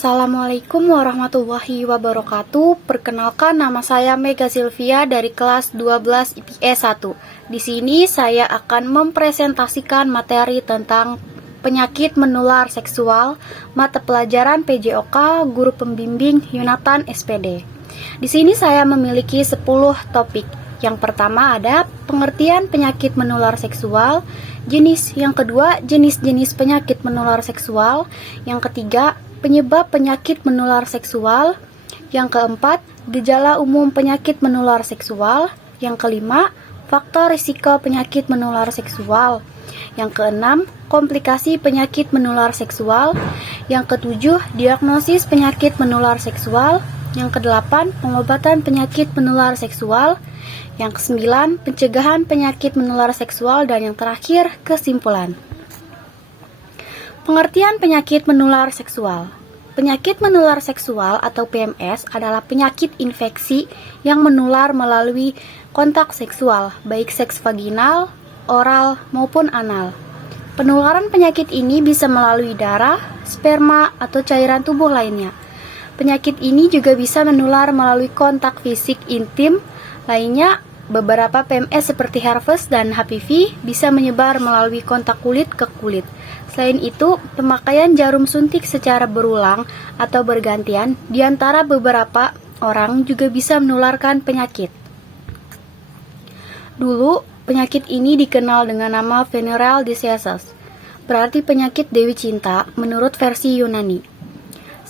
Assalamualaikum warahmatullahi wabarakatuh. Perkenalkan, nama saya Mega Silvia dari kelas 12 IPS 1. Di sini saya akan mempresentasikan materi tentang penyakit menular seksual, mata pelajaran PJOK, guru pembimbing Yunatan SPD. Di sini saya memiliki 10 topik. Yang pertama ada pengertian penyakit menular seksual, yang kedua jenis-jenis penyakit menular seksual, yang ketiga penyebab penyakit menular seksual, yang keempat gejala umum penyakit menular seksual, yang kelima faktor risiko penyakit menular seksual, yang keenam komplikasi penyakit menular seksual, yang ketujuh diagnosis penyakit menular seksual, yang kedelapan pengobatan penyakit menular seksual, yang kesembilan pencegahan penyakit menular seksual, dan yang terakhir kesimpulan. Pengertian penyakit menular seksual. Penyakit menular seksual atau PMS adalah penyakit infeksi yang menular melalui kontak seksual, baik seks vaginal, oral, maupun anal. Penularan penyakit ini bisa melalui darah, sperma, atau cairan tubuh lainnya. Penyakit ini juga bisa menular melalui kontak fisik intim lainnya. Beberapa PMS seperti herpes dan HPV bisa menyebar melalui kontak kulit ke kulit. Selain itu, pemakaian jarum suntik secara berulang atau bergantian di antara beberapa orang juga bisa menularkan penyakit. Dulu, penyakit ini dikenal dengan nama venereal diseases, berarti penyakit Dewi Cinta menurut versi Yunani.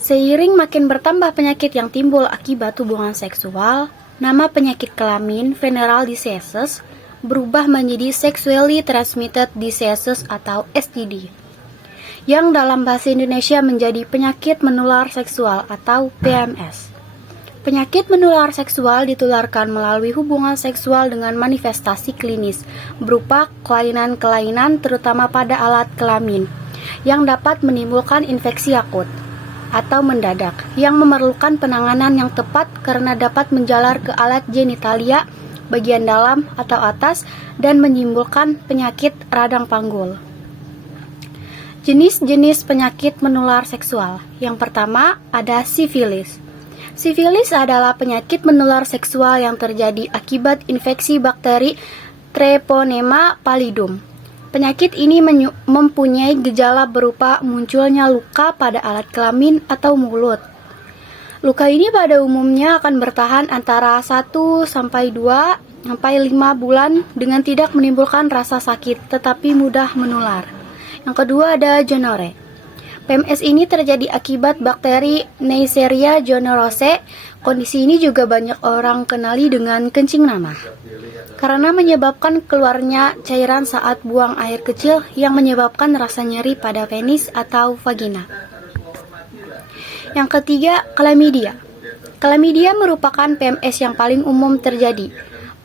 Seiring makin bertambah penyakit yang timbul akibat hubungan seksual, nama penyakit kelamin venereal diseases berubah menjadi sexually transmitted diseases atau STD, yang dalam bahasa Indonesia menjadi penyakit menular seksual atau PMS. Penyakit menular seksual ditularkan melalui hubungan seksual dengan manifestasi klinis berupa kelainan-kelainan terutama pada alat kelamin yang dapat menimbulkan infeksi akut atau mendadak yang memerlukan penanganan yang tepat karena dapat menjalar ke alat genitalia bagian dalam atau atas dan menimbulkan penyakit radang panggul. Jenis-jenis penyakit menular seksual. Yang pertama ada sifilis. Sifilis adalah penyakit menular seksual yang terjadi akibat infeksi bakteri Treponema pallidum. Penyakit ini mempunyai gejala berupa munculnya luka pada alat kelamin atau mulut. Luka ini pada umumnya akan bertahan antara 1 sampai 2 sampai 5 bulan dengan tidak menimbulkan rasa sakit tetapi mudah menular. Yang kedua ada gonorrhea. PMS ini terjadi akibat bakteri Neisseria gonorrhoeae. Kondisi ini juga banyak orang kenali dengan kencing nanah, karena menyebabkan keluarnya cairan saat buang air kecil yang menyebabkan rasa nyeri pada penis atau vagina. Yang ketiga, chlamydia. Chlamydia merupakan PMS yang paling umum terjadi.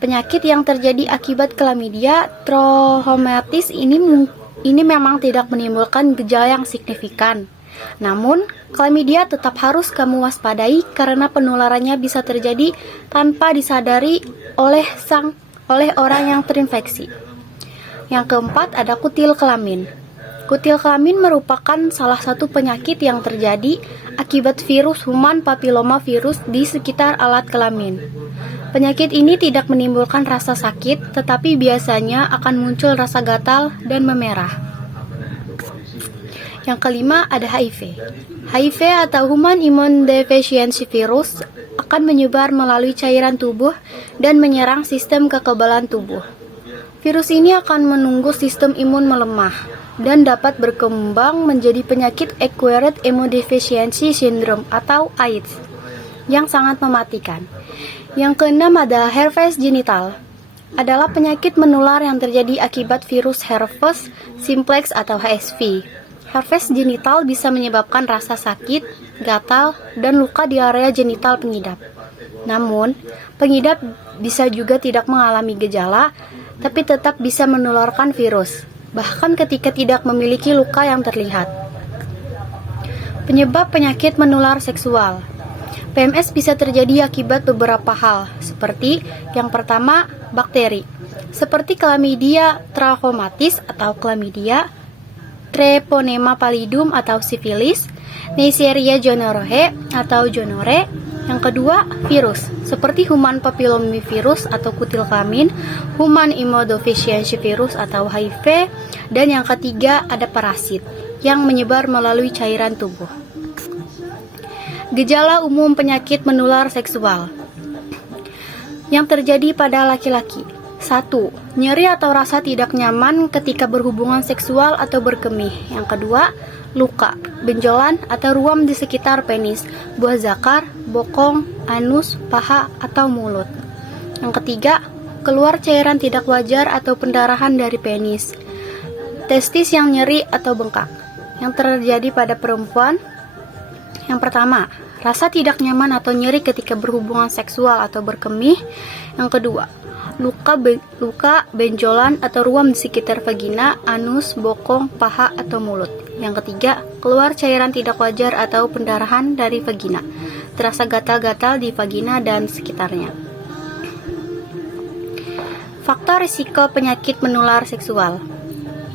Penyakit yang terjadi akibat chlamydia trachomatis ini memang tidak menimbulkan gejala yang signifikan. Namun, chlamydia tetap harus kamu waspadai karena penularannya bisa terjadi tanpa disadari oleh orang yang terinfeksi. Yang keempat ada kutil kelamin. Kutil kelamin merupakan salah satu penyakit yang terjadi akibat virus human papilloma virus di sekitar alat kelamin. Penyakit ini tidak menimbulkan rasa sakit, tetapi biasanya akan muncul rasa gatal dan memerah. Yang kelima ada HIV. HIV atau Human Immunodeficiency Virus akan menyebar melalui cairan tubuh dan menyerang sistem kekebalan tubuh. Virus ini akan menunggu sistem imun melemah dan dapat berkembang menjadi penyakit Acquired Immunodeficiency Syndrome atau AIDS yang sangat mematikan. Yang keenam ada herpes genital. Adalah penyakit menular yang terjadi akibat virus herpes simplex atau HSV. Herpes genital bisa menyebabkan rasa sakit, gatal, dan luka di area genital pengidap. Namun, pengidap bisa juga tidak mengalami gejala, tapi tetap bisa menularkan virus, bahkan ketika tidak memiliki luka yang terlihat. Penyebab penyakit menular seksual. PMS bisa terjadi akibat beberapa hal, seperti yang pertama, bakteri, seperti Chlamydia trachomatis atau Chlamydia, Treponema pallidum atau sifilis, Neisseria gonorrhoeae atau gonore. Yang kedua, virus, seperti human papillomavirus atau kutil kelamin, human immunodeficiency virus atau HIV, dan yang ketiga ada parasit yang menyebar melalui cairan tubuh. Gejala umum penyakit menular seksual yang terjadi pada laki-laki. 1. Nyeri atau rasa tidak nyaman ketika berhubungan seksual atau berkemih. Yang kedua, luka, benjolan atau ruam di sekitar penis, buah zakar, bokong, anus, paha, atau mulut. Yang ketiga, keluar cairan tidak wajar atau pendarahan dari penis. Testis yang nyeri atau bengkak. Yang terjadi pada perempuan. Yang pertama, rasa tidak nyaman atau nyeri ketika berhubungan seksual atau berkemih. Yang kedua, luka, benjolan atau ruam di sekitar vagina, anus, bokong, paha, atau mulut. Yang ketiga, keluar cairan tidak wajar atau pendarahan dari vagina. Terasa gatal-gatal di vagina dan sekitarnya. Faktor risiko penyakit menular seksual.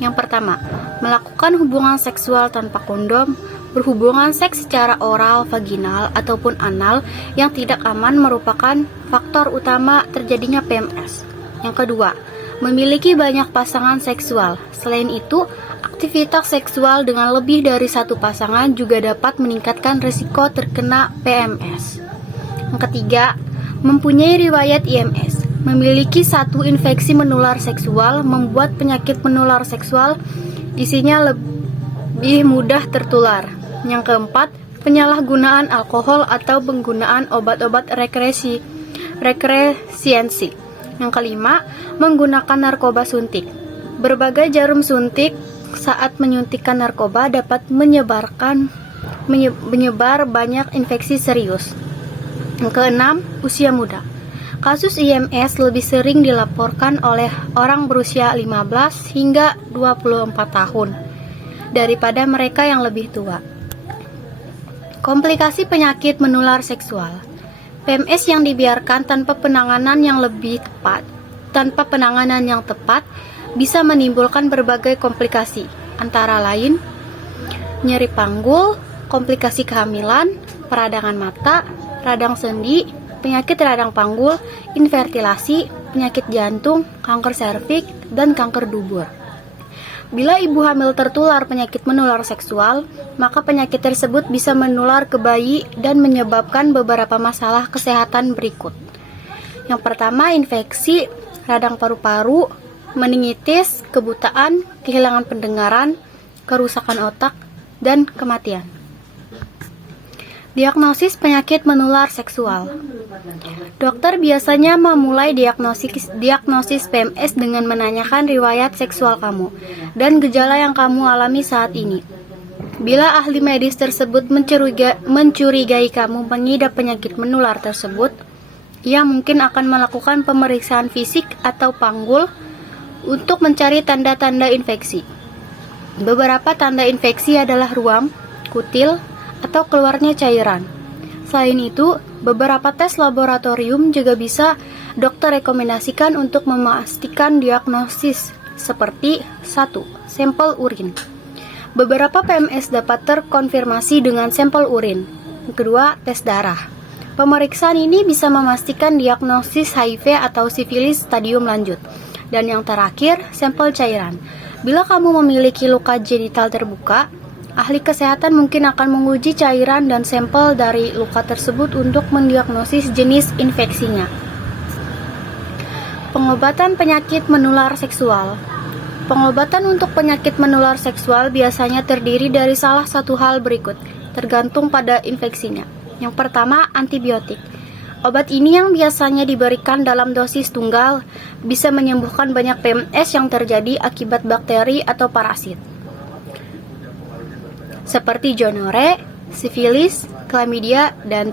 Yang pertama, melakukan hubungan seksual tanpa kondom, berhubungan seks secara oral, vaginal, ataupun anal yang tidak aman merupakan faktor utama terjadinya PMS. Yang kedua, memiliki banyak pasangan seksual. Selain itu, aktivitas seksual dengan lebih dari satu pasangan juga dapat meningkatkan risiko terkena PMS. Yang ketiga, mempunyai riwayat IMS. Memiliki satu infeksi menular seksual membuat penyakit menular seksual isinya lebih mudah tertular. Yang keempat, penyalahgunaan alkohol atau penggunaan obat-obat rekreasiensi. Yang kelima, menggunakan narkoba suntik. Berbagai jarum suntik saat menyuntikkan narkoba dapat menyebar banyak infeksi serius. Yang keenam, usia muda. Kasus IMS lebih sering dilaporkan oleh orang berusia 15 hingga 24 tahun daripada mereka yang lebih tua. Komplikasi penyakit menular seksual. PMS yang dibiarkan tanpa penanganan yang tepat bisa menimbulkan berbagai komplikasi, antara lain nyeri panggul, komplikasi kehamilan, peradangan mata, radang sendi, penyakit radang panggul, infertilasi, penyakit jantung, kanker serviks, dan kanker dubur. Bila ibu hamil tertular penyakit menular seksual, maka penyakit tersebut bisa menular ke bayi dan menyebabkan beberapa masalah kesehatan berikut. Yang pertama, infeksi radang paru-paru, meningitis, kebutaan, kehilangan pendengaran, kerusakan otak, dan kematian. Diagnosis penyakit menular seksual. Dokter biasanya memulai diagnosis PMS dengan menanyakan riwayat seksual kamu dan gejala yang kamu alami saat ini. Bila ahli medis tersebut mencurigai kamu mengidap penyakit menular tersebut, ia mungkin akan melakukan pemeriksaan fisik atau panggul untuk mencari tanda-tanda infeksi. Beberapa tanda infeksi adalah ruam, kutil, atau keluarnya cairan. Selain itu, beberapa tes laboratorium juga bisa dokter rekomendasikan untuk memastikan diagnosis seperti 1. Sampel urin. Beberapa PMS dapat terkonfirmasi dengan sampel urin. Yang kedua, tes darah. Pemeriksaan ini bisa memastikan diagnosis HIV atau sifilis stadium lanjut. Dan yang terakhir, sampel cairan. Bila kamu memiliki luka genital terbuka, ahli kesehatan mungkin akan menguji cairan dan sampel dari luka tersebut untuk mendiagnosis jenis infeksinya. Pengobatan penyakit menular seksual. Pengobatan untuk penyakit menular seksual biasanya terdiri dari salah satu hal berikut, tergantung pada infeksinya. Yang pertama, antibiotik. Obat ini yang biasanya diberikan dalam dosis tunggal bisa menyembuhkan banyak PMS yang terjadi akibat bakteri atau parasit, seperti gonore, sifilis, chlamydia, dan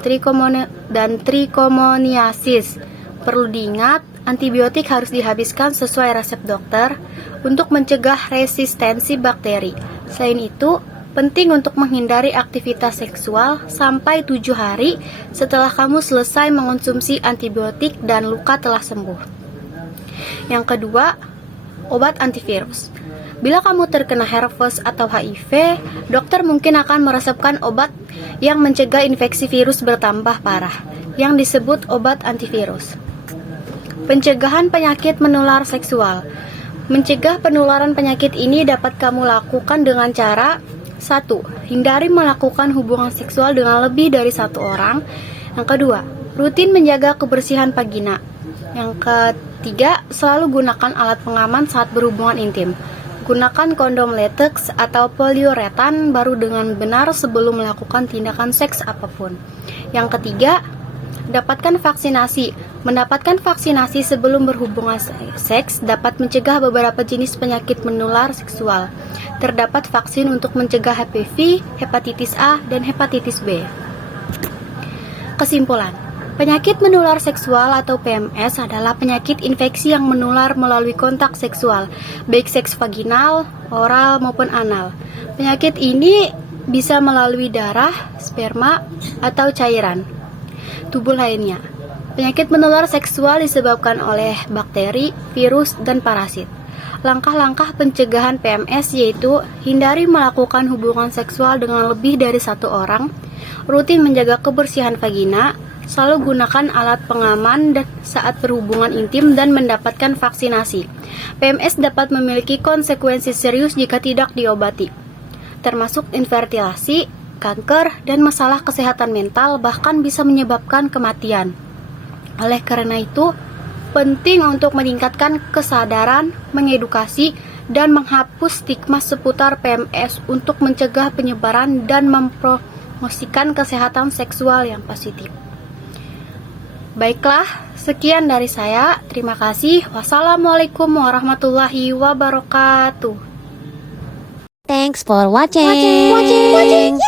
trichomoniasis. Perlu diingat, antibiotik harus dihabiskan sesuai resep dokter untuk mencegah resistensi bakteri. Selain itu, penting untuk menghindari aktivitas seksual sampai 7 hari setelah kamu selesai mengonsumsi antibiotik dan luka telah sembuh. Yang kedua, obat antivirus. Bila kamu terkena herpes atau HIV, dokter mungkin akan meresepkan obat yang mencegah infeksi virus bertambah parah, yang disebut obat antivirus. Pencegahan penyakit menular seksual. Mencegah penularan penyakit ini dapat kamu lakukan dengan cara 1. Hindari melakukan hubungan seksual dengan lebih dari satu orang. Yang kedua, rutin menjaga kebersihan vagina. Yang ketiga, selalu gunakan alat pengaman saat berhubungan intim. Gunakan kondom latex atau poliuretan baru dengan benar sebelum melakukan tindakan seks apapun. Yang ketiga, dapatkan vaksinasi. Mendapatkan vaksinasi sebelum berhubungan seks dapat mencegah beberapa jenis penyakit menular seksual. Terdapat vaksin untuk mencegah HPV, hepatitis A, dan hepatitis B. Kesimpulan, penyakit menular seksual atau PMS adalah penyakit infeksi yang menular melalui kontak seksual, baik seks vaginal, oral, maupun anal. Penyakit ini bisa melalui darah, sperma, atau cairan tubuh lainnya. Penyakit menular seksual disebabkan oleh bakteri, virus, dan parasit. Langkah-langkah pencegahan PMS yaitu hindari melakukan hubungan seksual dengan lebih dari satu orang, rutin menjaga kebersihan vagina, selalu gunakan alat pengaman saat berhubungan intim, dan mendapatkan vaksinasi. PMS dapat memiliki konsekuensi serius jika tidak diobati, termasuk infertilasi, kanker, dan masalah kesehatan mental, bahkan bisa menyebabkan kematian. Oleh karena itu, penting untuk meningkatkan kesadaran, mengedukasi, dan menghapus stigma seputar PMS untuk mencegah penyebaran dan mempromosikan kesehatan seksual yang positif. Baiklah, sekian dari saya. Terima kasih. Wassalamualaikum warahmatullahi wabarakatuh. Thanks for watching.